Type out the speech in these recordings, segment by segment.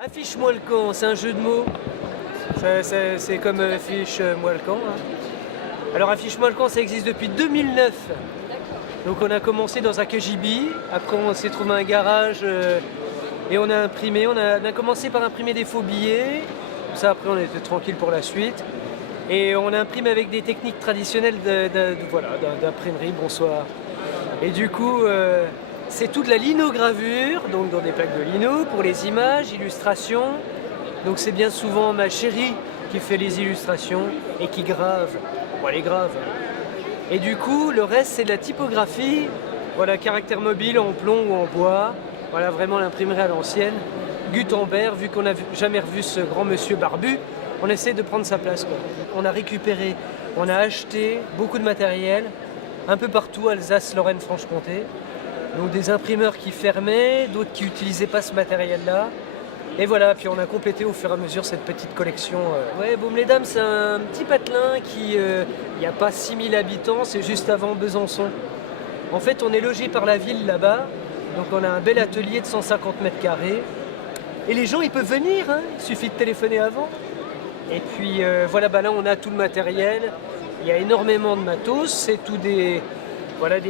Affiche-moi le camp, c'est un jeu de mots. C'est comme affiche-moi le camp. Hein. Alors affiche-moi le camp, ça existe depuis 2009. Donc on a commencé dans un KGB, après on s'est trouvé un garage et on a imprimé. On a commencé par imprimer des faux billets. Ça après on était tranquille pour la suite. Et on imprime avec des techniques traditionnelles d'imprimerie, bonsoir. Et du coup, c'est toute la linogravure, donc dans des plaques de lino, pour les images, illustrations. Donc c'est bien souvent ma chérie qui fait les illustrations et qui grave. Bon, elle est grave. Et du coup, le reste, c'est de la typographie. Voilà, caractère mobile en plomb ou en bois. Voilà, vraiment l'imprimerie à l'ancienne. Gutenberg, vu qu'on n'a jamais revu ce grand monsieur barbu, on essaie de prendre sa place, quoi. On a récupéré, on a acheté beaucoup de matériel, un peu partout, Alsace, Lorraine, Franche-Comté. Donc des imprimeurs qui fermaient, d'autres qui n'utilisaient pas ce matériel-là. Et voilà, puis on a complété au fur et à mesure cette petite collection. Ouais, Baume-les-Dames, c'est un petit patelin qui, il n'y a pas 6000 habitants, c'est juste avant Besançon. En fait, on est logé par la ville là-bas, donc on a un bel atelier de 150 mètres carrés. Et les gens, ils peuvent venir, hein, il suffit de téléphoner avant. Et puis voilà, bah là on a tout le matériel, il y a énormément de matos, c'est tout des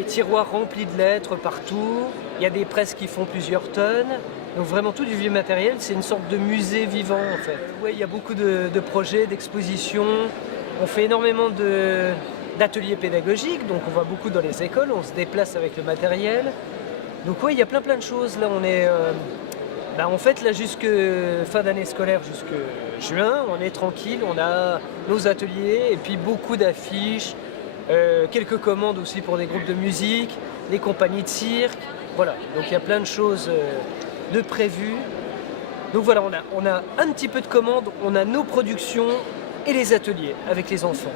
tiroirs remplis de lettres partout, il y a des presses qui font plusieurs tonnes, donc vraiment tout du vieux matériel, c'est une sorte de musée vivant en fait. Ouais, il y a beaucoup de projets, d'expositions, on fait énormément d'ateliers pédagogiques, donc on va beaucoup dans les écoles, on se déplace avec le matériel. Donc ouais, il y a plein de choses, là on est... en fait, là, jusque fin d'année scolaire, jusque juin, on est tranquille, on a nos ateliers et puis beaucoup d'affiches, quelques commandes aussi pour des groupes de musique, des compagnies de cirque. Voilà, donc il y a plein de choses de prévues. Donc voilà, on a un petit peu de commandes, on a nos productions et les ateliers avec les enfants.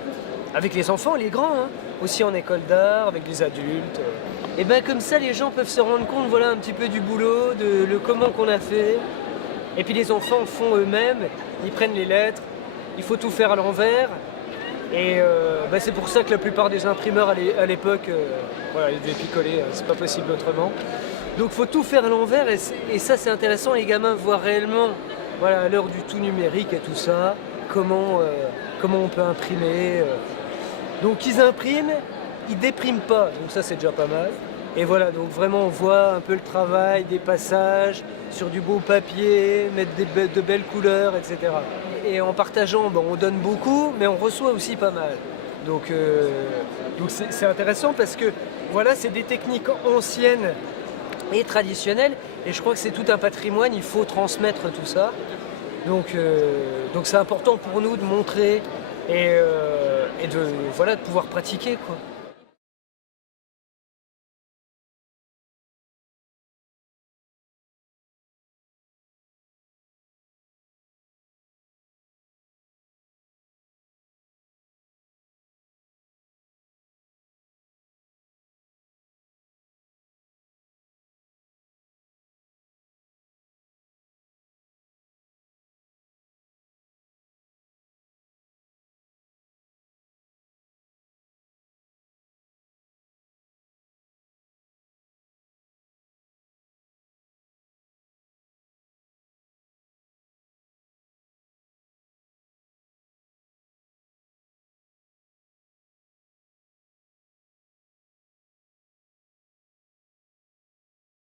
Avec les enfants et les grands, hein, aussi en école d'art, avec les adultes. Et bien comme ça, les gens peuvent se rendre compte, voilà, un petit peu du boulot, de le comment qu'on a fait. Et puis les enfants font eux-mêmes, ils prennent les lettres, il faut tout faire à l'envers. Et c'est pour ça que la plupart des imprimeurs à l'époque, ils devaient picoler, c'est pas possible autrement. Donc il faut tout faire à l'envers et ça c'est intéressant, les gamins voient réellement, voilà, à l'heure du tout numérique et tout ça, comment on peut imprimer. Donc ils impriment, ils dépriment pas, donc ça c'est déjà pas mal. Et voilà, donc vraiment on voit un peu le travail, des passages sur du beau papier, mettre de belles couleurs, etc. Et en partageant, on donne beaucoup, mais on reçoit aussi pas mal. Donc c'est intéressant parce que voilà, c'est des techniques anciennes et traditionnelles, et je crois que c'est tout un patrimoine, il faut transmettre tout ça. Donc c'est important pour nous de montrer et de pouvoir pratiquer, quoi.